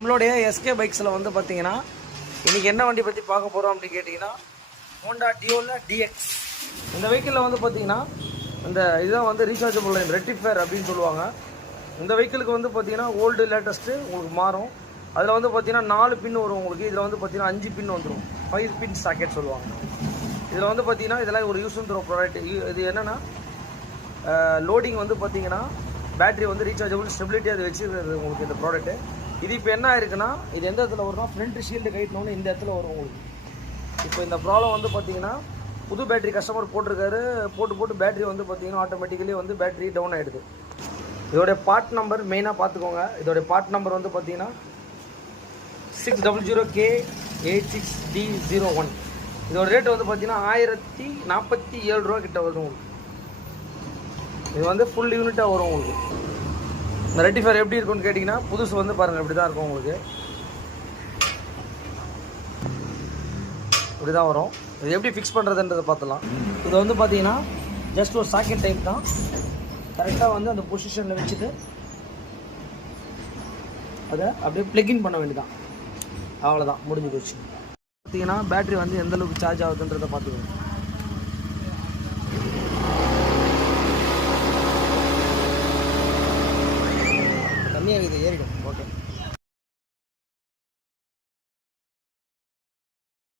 நம்மளுடைய எஸ்கே பைக்ஸில் வந்து பார்த்தீங்கன்னா இன்றைக்கி என்ன வண்டி பற்றி பார்க்க போகிறோம் அப்படின்னு கேட்டிங்கன்னா ஹோண்டா டியோவில் டிஎக்ஸ். இந்த வெஹிக்கிளில் வந்து பார்த்தீங்கன்னா இந்த இதான் வந்து ரீசார்ஜபிள் லைன் ரெக்டிஃபயர் அப்படின்னு சொல்லுவாங்க. இந்த வெஹிக்கிளுக்கு வந்து பார்த்தீங்கன்னா ஓல்டு லேட்டஸ்ட்டு உங்களுக்கு மாறும். அதில் வந்து பார்த்தீங்கன்னா 4 பின் வரும் உங்களுக்கு. இதில் வந்து பார்த்தீங்கன்னா 5 பின் வந்துடும். 5 பின் சாக்கெட் சொல்லுவாங்க. இதில் வந்து பார்த்தீங்கன்னா இதெல்லாம் ஒரு யூஸ் தரும் ப்ராடக்ட். இது என்னென்னா லோடிங் வந்து பார்த்தீங்கன்னா பேட்டரி வந்து ரீசார்ஜபிள் ஸ்டெபிலிட்டி அதை வச்சுருக்கிறது உங்களுக்கு இந்த ப்ராடக்ட்டு. இது இப்போ என்ன ஆயிருக்குன்னா இது எந்த இடத்துல வரும்னா ஃப்ரண்ட் ஷீல்டு கைட்டணும்னு இந்த இடத்துல வரும் உங்களுக்கு. இப்போ இந்த ப்ராப்ளம் வந்து பார்த்தீங்கன்னா புது பேட்டரி கஸ்டமர் போட்டிருக்காரு. போட்டு பேட்டரி வந்து பார்த்தீங்கன்னா ஆட்டோமேட்டிக்கலி வந்து பேட்டரி டவுன் ஆகிடுது. இதோடைய பார்ட் நம்பர் மெயினாக பார்த்துக்கோங்க. இதோடைய பார்ட் நம்பர் வந்து பார்த்தீங்கன்னா 600K86D01. இதோட ரேட்டு வந்து பார்த்தீங்கன்னா 1047 ரூபா கிட்ட வரும் உங்களுக்கு. இது வந்து ஃபுல் யூனிட்டாக வரும் உங்களுக்கு. இந்த ரெக்டிஃபயர் எப்படி இருக்குன்னு கேட்டிங்கன்னா புதுசு வந்து பாருங்கள் இப்படி தான் இருக்கும் உங்களுக்கு. இப்படி தான் வரும். இது எப்படி ஃபிக்ஸ் பண்ணுறதுன்றதை பார்த்துலாம். இது வந்து பார்த்தீங்கன்னா ஜஸ்ட் ஒரு சாக்கெட் டைப் தான். கரெக்டாக வந்து அந்த பொசிஷனில் வச்சுட்டு அதை அப்படியே ப்ளக்கின் பண்ண வேண்டியதான். அவ்வளோதான், முடிஞ்சு போச்சு. பார்த்தீங்கன்னா பேட்ரி வந்து எந்தளவுக்கு சார்ஜ் ஆகுதுன்றதை பார்த்துக்கோங்க. கம்மியாகுது.